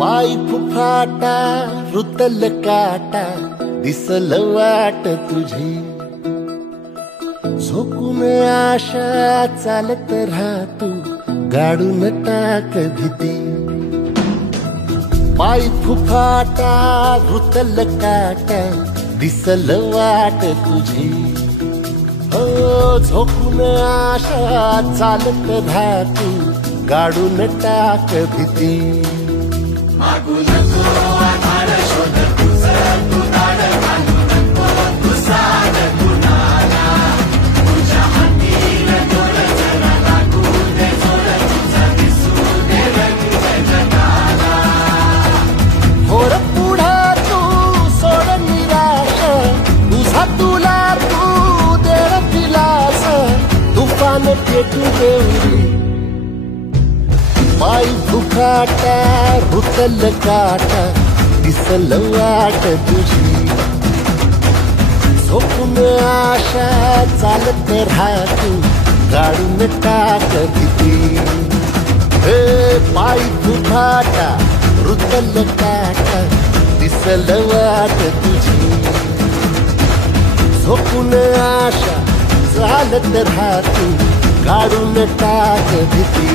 पाय फुफाटा रुतल काटा दिसल वाट तुझी झोकून आशा चालत राहतो गाडून टाक भीती पाय फुफाटा रुतल काटा दिसल वाट तुझी हो झोकून आशा चालत राहतो गाडून टाक भीती मागू नको आधार शोध तुझं तू दाड घालू नको तू साध कुणाला तुझ्या हातीन तोड जरा लागू दे जोड तुझा दिसू दे रंग जगाला होर पुढे तू सोड निराश तुझा तुला तू दे दिलास तुफान पेटू देऊरी पाय फुफाटा रुतल काटा दिसल वाट तुझी झोपून आशा चालत राहतो गाडून टाक भीती हे पाय फुफाटा रुतल काटा दिसल वाट तुझी झोपून आशा चालत राहतो गाडून टाक भीती